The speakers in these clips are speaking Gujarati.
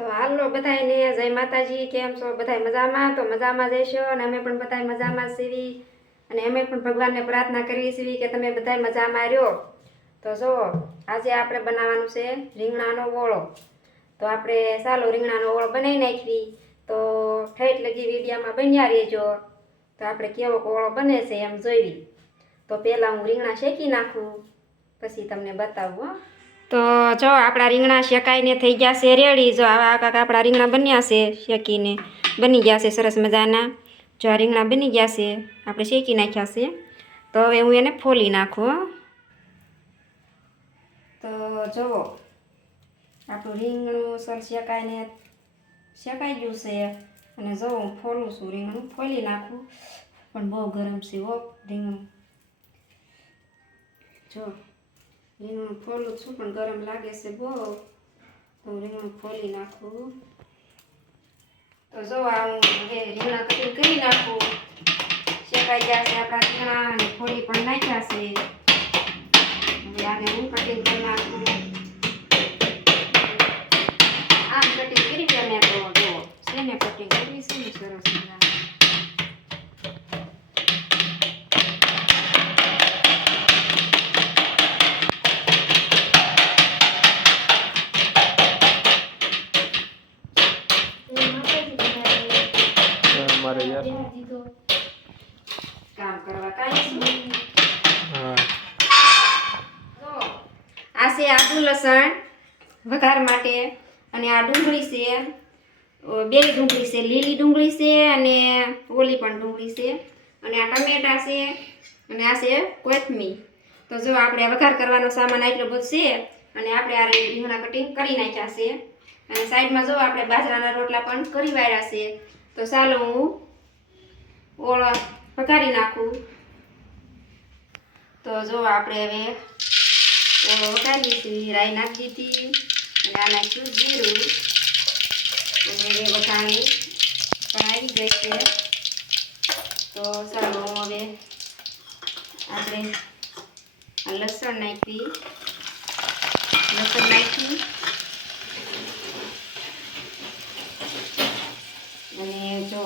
તો હાલો બધાયને જય માતાજી, કેમ છો? બધાય મજામાં? તો મજામાં જઈશો અને અમે પણ બધાય મજામાં સીવી અને અમે પણ ભગવાનને પ્રાર્થના કરીએ છીએ કે તમે બધાય મજામાં રહ્યો. તો જો આજે આપણે બનાવવાનું છે રીંગણાનો ઓળો. તો આપણે ચાલો રીંગણાનો ઓળો બનાવી નાખવી તો ઠેઠ લગી વિડીયામાં બન્યા રહેજો. તો આપણે કેવો ઓળો બને છે એમ જોઈવી તો પહેલાં હું રીંગણા શેકી નાખું. પછી તમને બતાવું, હો. તો જો આપણા રીંગણા શેકાઈને થઈ ગયા છે, રેડી. જો આવા કાંક આપણા રીંગણા બન્યા છે, શેકીને બની ગયા છે, સરસ મજાના. જો આ રીંગણા બની ગયા છે, આપણે શેકી નાખ્યા છે. તો હવે હું એને ફોલી નાખું. તો જુઓ આપણું રીંગણું સર શેકાઈને શેકાઈ ગયું છે. અને જો હું ફોલું છું, રીંગણું ફોલી નાખું. પણ બહુ ગરમ છે, હો, રીંગણું. જો. રીંગણું ફોલું છું, પણ ગરમ લાગે છે બહુ. હું રીંગણું ફોલી નાખું. તો જો આ હું હવે રીંગણા કટિંગ કરી નાખું. શેકાઈ ગયા છે આપણા રીંગણા અને ફોલી પણ નાખ્યા છે. હવે આને હું કટિંગ કરી નાખું. આમ કટિંગ કરી ગયા મેં તો. જો, છે ને કટિંગ. કરી છે સરસ મજાનું. આ છે આદુ લસણ વઘાર માટે. અને આ ડુંગળી છે બે ડુંગળી છે, લીલી ડુંગળી છે અને ઓલી પણ ડુંગળી છે. અને આ ટમેટા છે અને આ છે કોથમીર. તો જો આપણે વઘાર કરવાનો સામાન આટલો બધો છે અને આપણે આ રીંગણા કટિંગ કરી નાખ્યા છે. અને સાઈડમાં જો આપણે બાજરાના રોટલા પણ કરી વાળ્યા છે. તો ચાલો હું ઓળ વઘારી નાખું. તો જો આપણે હવે ઓળો વઘારી છે રાઈ નાખી હતી અને નાખ્યું જીરું અને બધાને વઘાણી પણ આવી તો ચાલો હવે આપણે લસણ નાખી લસણ નાખી અને જો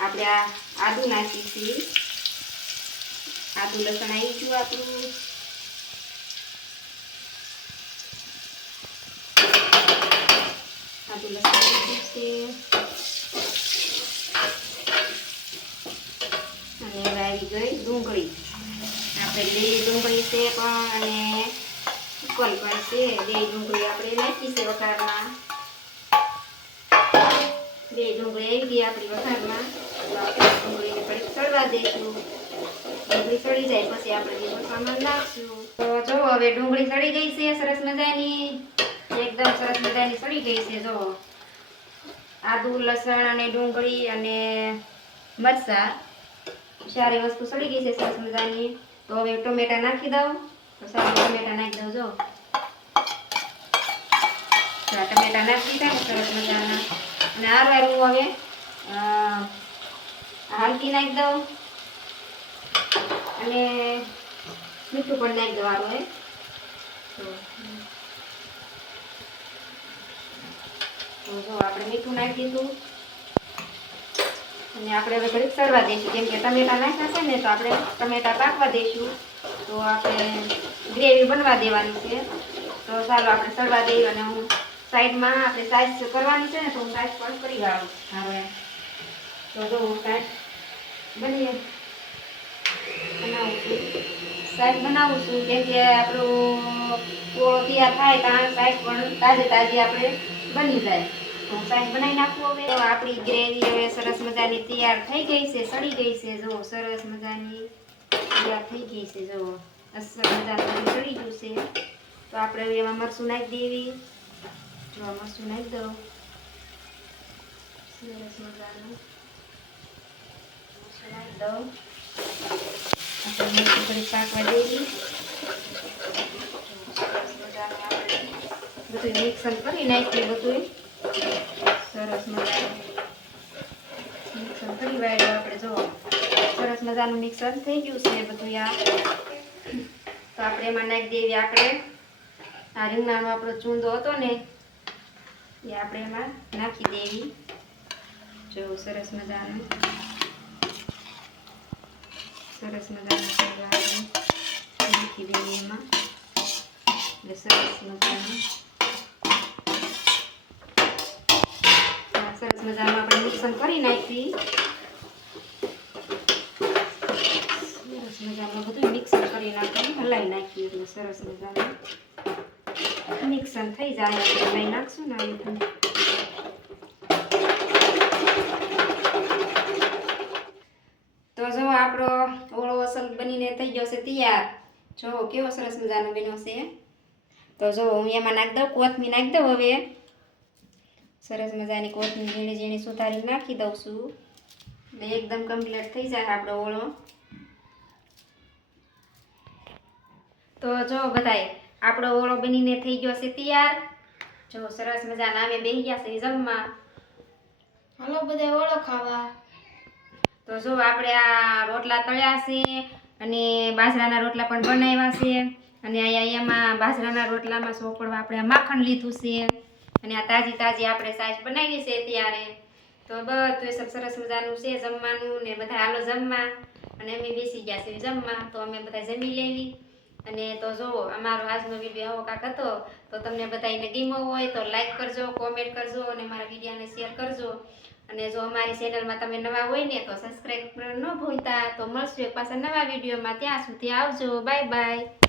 આપણે આ આદુ નાખી છીએ આદુ લસણ આવી ગયું આપણું. આદુ લસણ છે અને હવે આવી ગઈ ડુંગળી આપણે બે ડુંગળી છે પણ અને ઉકલ પણ છે બે ડુંગળી આપણે નાખી છે વઘારમાં બે ડુંગળી આવી ગઈ આપણી વઘારમાં આપણે ડુંગળીને થોડીક ચડવા દઈશું ડુંગળી ચડી જાય પછી આપણે લીલો સામાન નાખશું તો જો, હવે ડુંગળી સડી ગઈ છે, સરસ મજાની. એકદમ સરસ મજાની સડી ગઈ છે, જો. આદુ, લસણ અને ડુંગળી અને મરચાં સારી વસ્તુ સડી ગઈ છે સરસ મજાની. તો હવે ટોમેટા નાખી દઉં. તો સારું ટમેટા નાખી દઉં, જો. ટમેટા નાખી દીધા સરસ મજાના. અને આ હું હવે હલકી નાખી દઉં. અને મીઠું પણ નાખી દેવાનું હોય. તો તો જો આપણે મીઠું નાખી દીધું. અને આપણે હવે ઘડીક સડવા દઈશું. કેમ કે ટમેટા નાખ્યા છે ને, તો આપણે ટમેટા પાકવા દઈશું. તો આપણે ગ્રેવી બનવા દેવાની છે. તો ચાલો આપણે સડવા દઈએ અને હું સાઈડમાં આપણે સાઈઝ કરવાની છે ને, તો હું સાઈઝ પણ કરી આવું. હવે તો જો હું સાઈઝ બનીએ. બનાવું છું. સાઈઝ બનાવું છું. કેમ કે આપણું તૈયાર થાય ત્યાં સાઈઝ પણ તાજે તાજી આપણે બની જાય. હું બનાવી નાખું હવે? આપણી ગ્રેવી હવે સરસ મજાની તૈયાર થઈ ગઈ છે, સડી ગઈ છે. જો સરસ મજાની તૈયાર થઈ ગઈ છે. જો અસર મજાનું સડી ગયું છે. તો આપણે હવે એમાં મરસું નાખી દેવી. જો મરસું નાખી દઉં. સરસ મજાનું. મરચું નાખી દઉં. આપણે મરચું થોડી પાકવા દેવી. કરી નાખીએ બધું સરસ મજાનું મિક્સર કરી વાળ્યું, આપણે જો સરસ મજાનું મિક્સર થઈ ગયું છે બધું આ તો આપણે એમાં નાખી દેવી આપણે આ રીંગણાનો આપણો ચૂંદો હતો ને, એ આપણે એમાં નાખી દેવી. જો સરસ મજાનું. સરસ મજાનું નાખી દેવી એમાં. એટલે સરસ મજાનું આ સરસ આપણે મિક્સન કરી નાખી. સરસ મજાનું બધું મિક્સર કરી નાખી હલાવી નાખીએ એટલે સરસ મજાનું મિક્સર થઈ જાય. એટલે લઈ નાખશું ને તો જો આપણો ઓળો અસલ બનીને થઈ ગયો છે તૈયાર. જો કેવો સરસ મજાનો બન્યો છે. તો જો હું એમાં નાખી દઉં કોથમી નાખી દઉં હવે. સરસ મજાની કોથમીર ઝીણી ઝીણી સુધારી નાખી દઉં છું. એટલે એકદમ કમ્પ્લીટ થઈ જાય આપણો ઓળો. તો જો બધાય આપણો ઓળો બનીને થઈ ગયો છે તૈયાર. જો સરસ મજાના અમે બેસી ગયા છે જમવા. હલો બધા ઓળો ખાવા. તો જો આપણે આ રોટલા તળ્યા છે અને બાજરાના રોટલા પણ બનાવ્યા છે. અને અહીંયા એમાં બાજરાના રોટલામાં સોપડવા આપણે માખણ લીધું છે. અને આ તાજી તાજી આપણે સાઈઝ બનાવી છે ત્યારે તો બધું સબ સરસ મજાનું છે જમવાનું ને બધા હાલો જમવા. અને અમે બેસી ગયા છે જમવા, તો અમે બધા જમી લેવી. અને તો જુઓ અમારો આજનો વીડિયો આવો કાંક હતો, તો તમને બધાને ગમ્યો હોય તો લાઈક કરજો કોમેન્ટ કરજો અને મારા વિડીયોને શેર કરજો. અને જો અમારી ચેનલમાં તમે નવા હોય ને તો સબસ્ક્રાઈબ ન ભૂલતા. તો મળશું એક પાછા નવા વિડીયોમાં ત્યાં સુધી આવજો. Bye bye